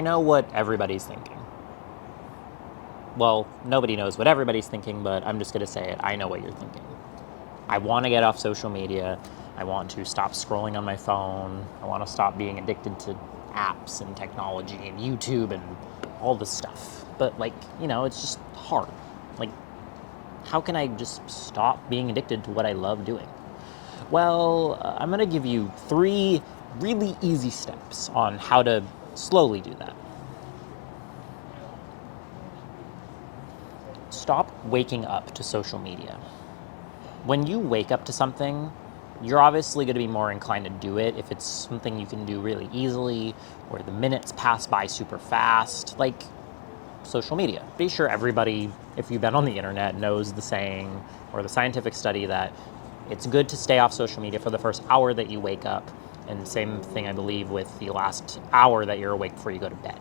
I know what everybody's thinking. Well, nobody knows what everybody's thinking, but I'm just going to say it. I know what you're thinking. I want to get off social media. I want to stop scrolling on my phone. I want to stop being addicted to apps and technology and YouTube and all this stuff. But, like, it's just hard. Like, how can I just stop being addicted to what I love doing? Well, I'm going to give you 3 really easy steps on how to slowly do that. Stop waking up to social media. When you wake up to something, you're obviously going to be more inclined to do it if it's something you can do really easily, or the minutes pass by super fast, like social media. Be sure everybody, if you've been on the internet, knows the saying or the scientific study that it's good to stay off social media for the first hour that you wake up, and same thing, I believe, with the last hour that you're awake before you go to bed.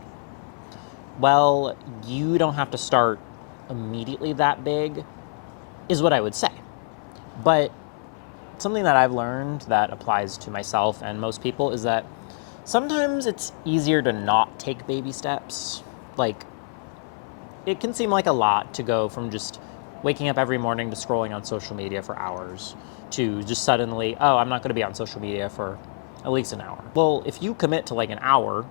Well, you don't have to start immediately that big, is what I would say. But something that I've learned that applies to myself and most people is that sometimes it's easier to not take baby steps. Like, it can seem like a lot to go from just waking up every morning to scrolling on social media for hours to just suddenly, oh, I'm not going to be on social media for at least an hour. Well, if you commit to like an hour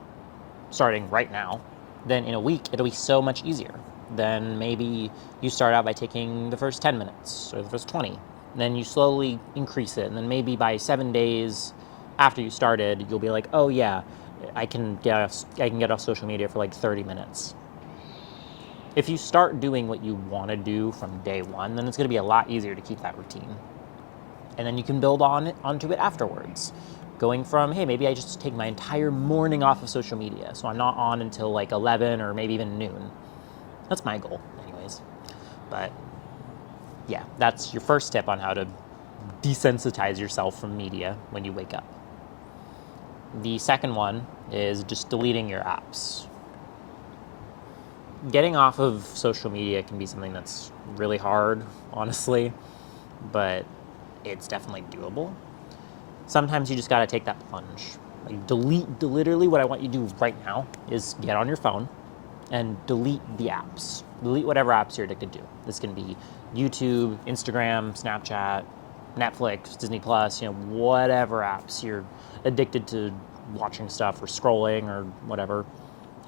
starting right now, then in a week it'll be so much easier. Then maybe you start out by taking the first 10 minutes or the first 20. And then you slowly increase it. And then maybe by 7 days after you started, you'll be like, oh yeah, I can get off social media for like 30 minutes. If you start doing what you want to do from day one, then it's going to be a lot easier to keep that routine. And then you can build onto it afterwards. Going from, hey, maybe I just take my entire morning off of social media, so I'm not on until like 11 or maybe even noon. That's my goal, anyways. But yeah, that's your first tip on how to desensitize yourself from media when you wake up. The second one is just deleting your apps. Getting off of social media can be something that's really hard, honestly, but it's definitely doable. Sometimes you just gotta take that plunge. Like, literally what I want you to do right now is get on your phone and delete the apps. Delete whatever apps you're addicted to. This can be YouTube, Instagram, Snapchat, Netflix, Disney Plus, whatever apps you're addicted to watching stuff or scrolling or whatever.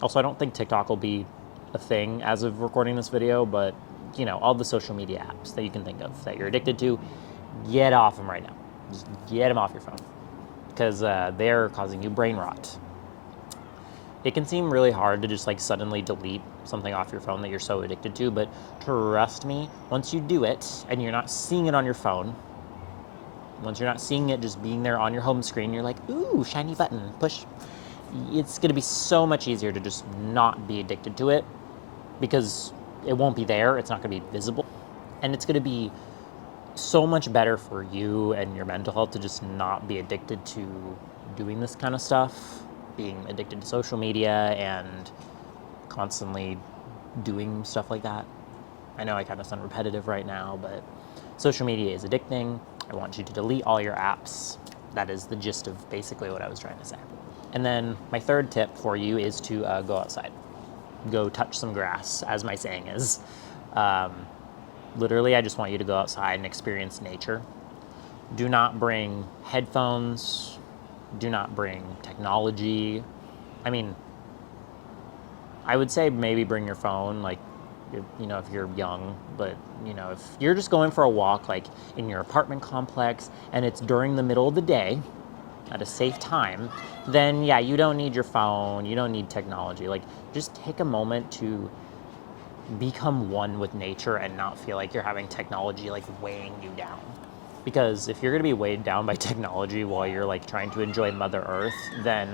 Also, I don't think TikTok will be a thing as of recording this video, but all the social media apps that you can think of that you're addicted to, get off them right now. Just get them off your phone, because they're causing you brain rot. It can seem really hard to just like suddenly delete something off your phone that you're so addicted to, but trust me, once you do it and you're not seeing it on your phone, once you're not seeing it just being there on your home screen, you're like, ooh, shiny button, push. It's going to be so much easier to just not be addicted to it, because it won't be there, it's not going to be visible, and it's going to be so much better for you and your mental health to just not be addicted to doing this kind of stuff, being addicted to social media and constantly doing stuff like that. I know I kind of sound repetitive right now, but social media is addicting. I want you to delete all your apps. That is the gist of basically what I was trying to say. And then my third tip for you is to go outside. Go touch some grass, as my saying is. Literally, I just want you to go outside and experience nature. Do not bring headphones. Do not bring technology. I mean, I would say maybe bring your phone, like, if you're young, but, if you're just going for a walk, like, in your apartment complex, and it's during the middle of the day, at a safe time, then, yeah, you don't need your phone, you don't need technology. Like, just take a moment to become one with nature and not feel like you're having technology, like, weighing you down. Because if you're going to be weighed down by technology while you're, like, trying to enjoy Mother Earth, then,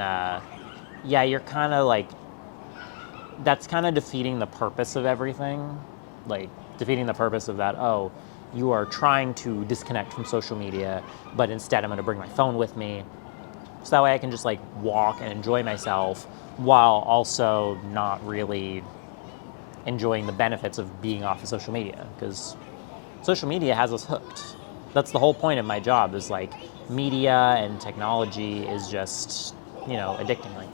yeah, you're kind of, like, that's kind of defeating the purpose of everything. Like, defeating the purpose of that, oh, you are trying to disconnect from social media, but instead I'm going to bring my phone with me, so that way I can just, like, walk and enjoy myself while also not really enjoying the benefits of being off of social media, because social media has us hooked. That's the whole point of my job, is like media and technology is just, addicting. Like,